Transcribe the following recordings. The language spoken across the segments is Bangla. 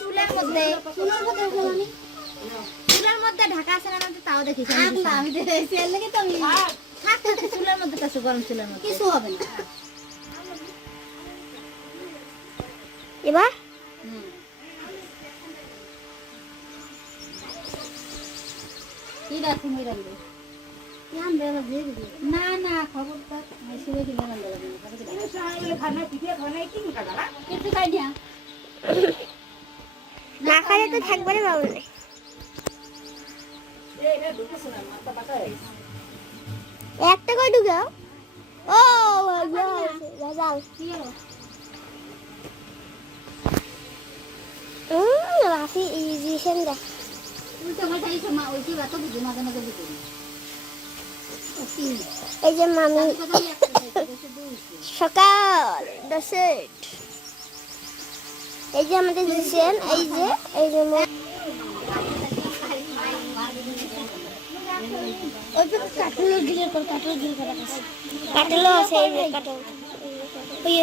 চুলের মধ্যে চুলের মধ্যে। চুলের মধ্যে ঢাকা আছে না তাও আমি লাগে তো আমি চুলের মধ্যে তো গরম চুলের মধ্যে। কিছু হবে না। এবার? কি রাখুন রাখবে না না খবরদার। না তো থাকবে না বাবু একটা করে ঢুকে ও রাজাল রাফি ইজিশন দেখ। এই যে সকাল ডসেট এই যে আমাদের দিয়েছেন এই যে এই কাটলো কাটলো গিল করা আছে কাটলো আছে এই যে কাটল। ওই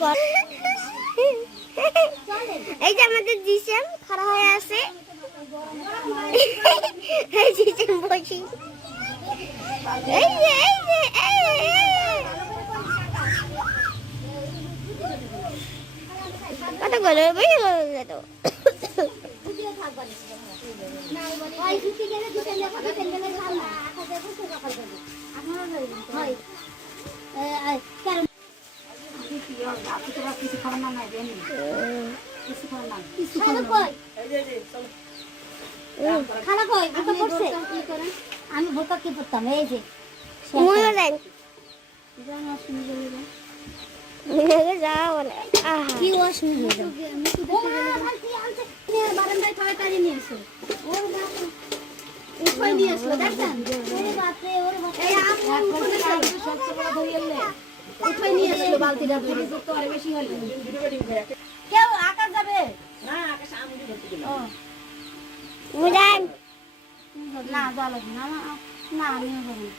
কর এই যে আমাদের দিয়েছেন খারাপ হয়ে আছে। এই বসি। এই যে এই যে এই, এই। গেল বেশি আমি বোকা কি পড়তাম? এই যে মনে কেউ আকাশ যাবে? না যাওয়া লাগবে না না, না আমিও যাব না।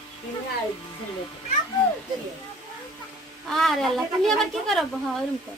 আরে আল্লাহ তুমি আবার কি করো? হ্যাঁ ওরকম কর।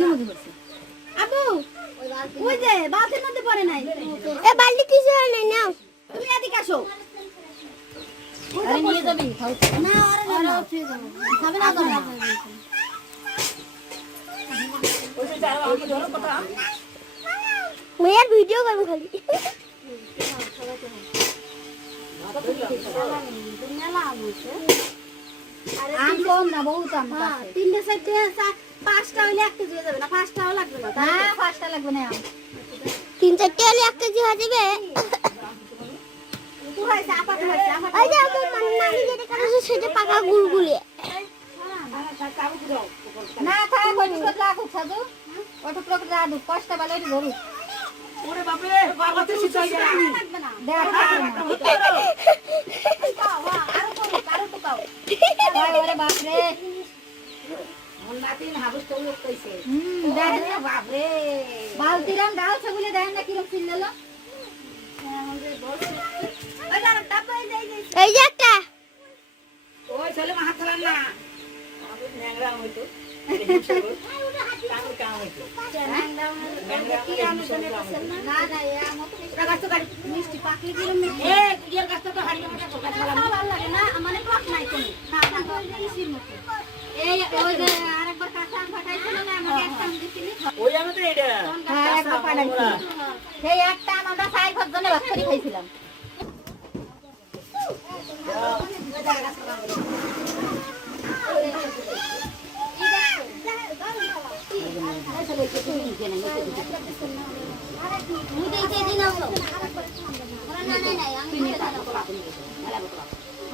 মধ্যে পড়ছে? আবু ওই যে বালতির মধ্যে পড়ে নাই। এ বালতি কিছু হয় না নাও। তুমি এদিকে আসো। আরে নিয়ে যাবি? না আরে না। খাবে না তো? মেয়ের ভিডিও করব খালি। আম কম না বহুত আম তিনটে চারটে পাঁচটা হইলে এক কেজি হয়ে যাবে না পাঁচটাও লাগবে না হ্যাঁ পাঁচটা লাগবে না আম তিন চারটে হলে এক কেজি হয়ে যাবে মানে সেটা পাকা গুলগুলি না থাক ওই টুকরো সাধু ওই টুকরো ধরুক না দেখ বালতিরাম ডাল ছাগুলে দেখেন না চিল্লালো যে এ তো মিষ্টি তো পাকলে কিরম মিষ্টি ভালো লাগে না মানে টক নাই কোনো। না না ইসির মতো? এই ওই যে আরেকবার কাঁচা আম ফাটাইছিল না আমাকে একটা আম দিছিলি। হ্যাঁ একবার ফাটাইছিল। সেই একটা আম আমরা চার পাঁচ জনে ভাত করে খাইছিলাম? না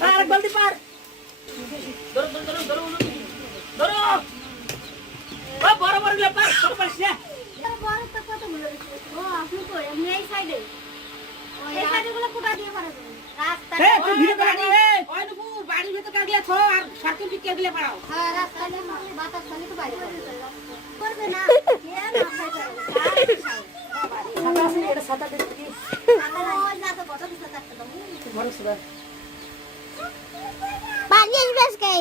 পার জলদি পার ধরো ধরো ধরো ধরো ধরো বড় বড়গুলো পার ছোট পারিস না বড় তো কতগুলো ও আপনি কই আমি এই সাইডে এই সাইডে গুলো কোটা দিয়ে পারা যাবে রাস্তা করা নি ওই বাড়ির ভিতর কাগলে থো আর সার্কেল বিকে গেলে পড়াও হ্যাঁ রাস্তা দিয়ে বাতাস খালি তো বাইরে করবে না। কে এটা না তো বড় দিতে থাকতে বড় সুদা আসবে